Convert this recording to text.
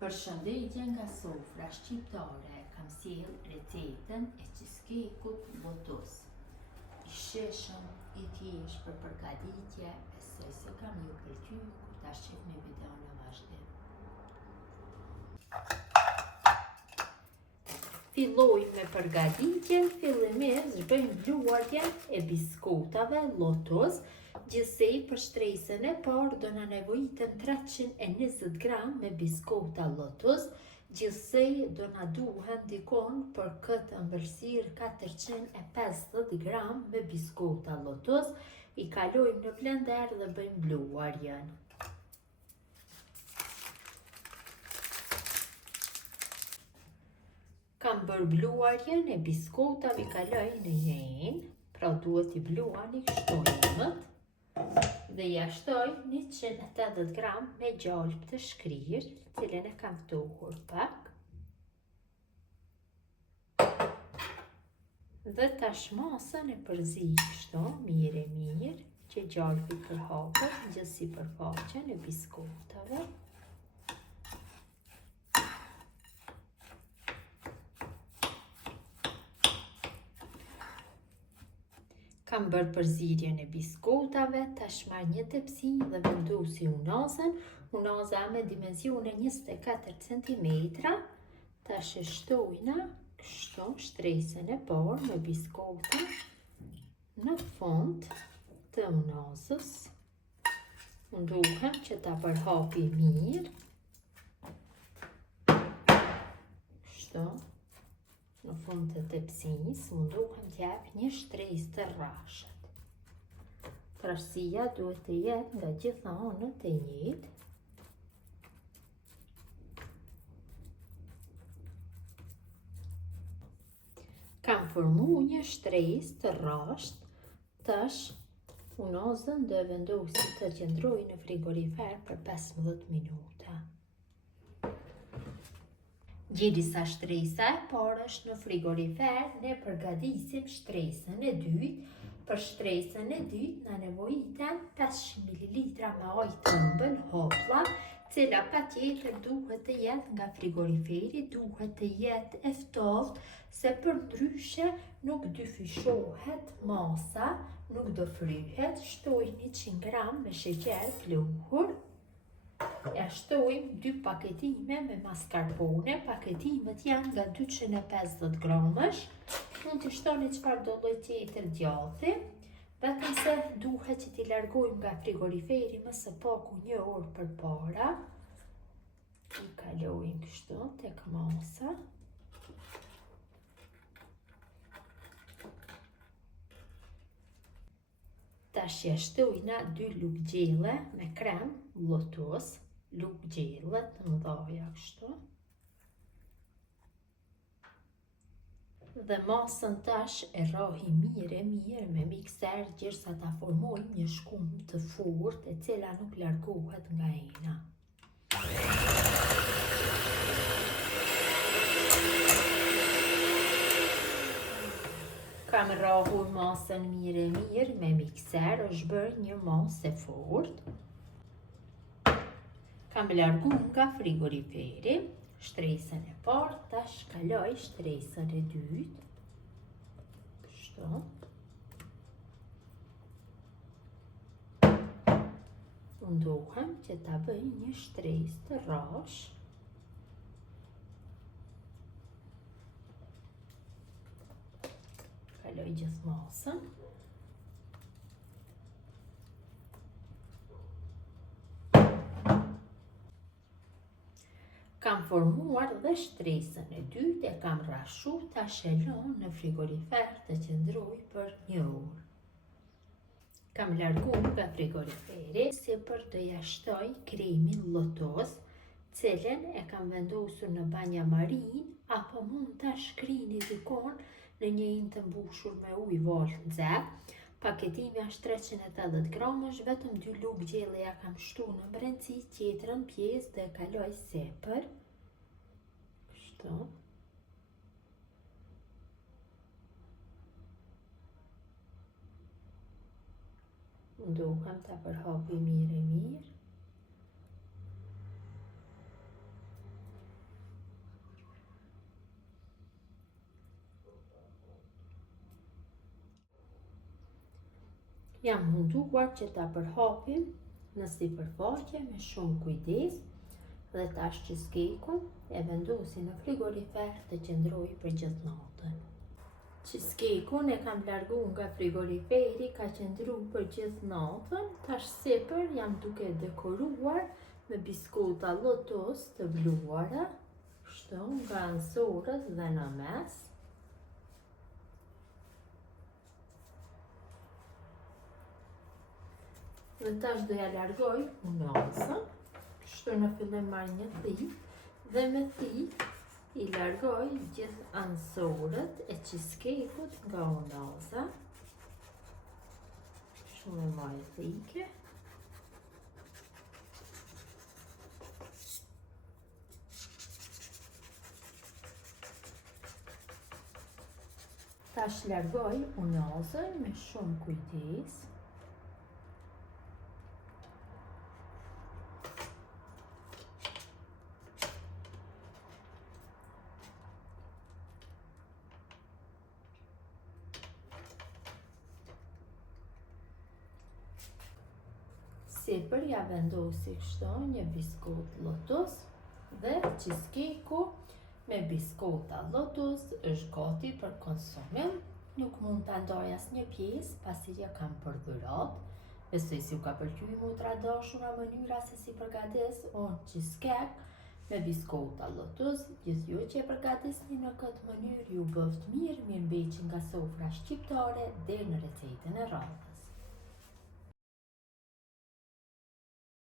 Përshëndetje nga sofra shqiptare, kam sjell recetën e cheesecake-ut lotus. I sheshëm, i thjeshtë për përgatitje, besoj se kam ju pëlqyer kur ta shihni videon në vazhdim. Filloj me përgatitjen, fillimisht bëjmë bluarjen e biskotave lotus. Gjithsej për shtresën e parë do na nevojiten 320 gram me biskota lotus. Gjithsej do na duhen dikon për këtë ëmbëlsirë 450 gram me biskota lotus. I kalojmë në blender dhe bëjmë bluarjen. Kam bërë bluarjen e biskotave, i kaloj në njën, pra duhet i bluani kështojmët. Dhe ja shtoj 180 gram me gjalp të shkrirë, cilën e kam ftohur pak. Dhe tash masën e përzij kështu, mirë, që gjalpi përhapet gjithsesi përfaqen e biskotave. Kam bërë përzirjen e biskotave, tash marr një tepsi dhe vendosi unazën. Unaza me dimensione 24 cm. Tash e shtojna kështu shtresën e parë me biskota në fund të unazës. Mundohem që ta përhapi mirë. Kështu. Në fund të tepsisë, mundohem t'jap një shtresë të rrashët. Trashësia duhet të jetë nga gjitha anët e njëjtë. Kam formuar një shtresë të rrashtë. Tash unazën do e vendosi të qëndrojë në frigorifer për 15 minuta. Gjithsa shtresa e parë është në frigorifer, ne përgatisim shtresën e dytë. Për shtresën e dytë na nevojiten 500 ml me ujë të ëmbël hoplla, cila patjetër duhet të jetë nga frigoriferi, duhet të jetë e ftohtë, se përndryshe nuk dyfishohet masa, nuk do fryhet. Shtoj 100 gram me sheqer pluhur. Ja shtojmë 2 paketime me mascarpone. Paketimet janë nga 250 gramësh. Mund t'i shtoni çfarë do lloj tjetër djathi. Vetëm se duhet që t'i largojmë nga frigoriferi më së paku 1 orë përpara. I kalojmë kështu tek masa. Tash ja shtojna 2 lugë gjelle me krem lotus, lugë gjelle të mëdha kështu. Dhe masën tash e rrohi mirë me mikser, derisa ta formojmë një shkumë të fortë e cila nuk largohet nga ena. Kam rrohur masën mirë me mikser, është bërë një masë e fortë. Kam larguar nga frigoriferi shtresën e parë, tash kaloj shtresën e dytë. Kështu. Mundohem që ta bëj një shtresë të rrashtë. Kaloj gjithë masën. Kam formuar dhe shtresën e dytë, e kam rrashu, tash e lëm në frigorifer të qëndrojë për 1 orë. Kam larguar nga frigoriferi, sipër do ja shtoj kremin lotus, cilën e kam vendosur në banjamarin, apo mund ta shkrini dikon në një hinë të mbushur me ujë vaj nxehtë. Paketimi është 380 gramësh, vetëm 2 lugë gjelle ja kam shtu në brendësi, tjetrën pjesë dhe kaloj sipër. Kështu. Mundohem ta përhapi mirë. Jam munduar që ta përhapim në sipërfaqe me shumë kujdes dhe tash cheesecake-un e vendosi në frigorifer të qëndrojë për gjithë natën. Cheesecake-un e kam largu nga frigoriferi, ka qëndru për gjithë natën. Tash sipër jam duke dekoruar me biskota Lotus të bluara, kështu nga ansorët dhe në mes. Dhe tash do ja largoj unazën, kështu në fillim marr një thikë dhe me thikë i largoj gjithë ansorët e cheesecake-ut nga unaza. Kështu me marr thikë. Tash largoj unazën me shumë kujdes. Sipër ja vendosi kështu një biskot Lotus dhe cheesecake-u me biskota Lotus është gati për konsumim. Nuk mund ta ndaj asnjë pjesë pasi ja kam përdhurat. Besoj si u ka pëlqyer motra dashura mënyra se si përgatis unë cheesecake me biskota Lotus. Gjithë ju që e përgatisni në këtë mënyrë ju bëft mirë, mirë mbeqi nga sofra shqiptare deri në recetën e radhës.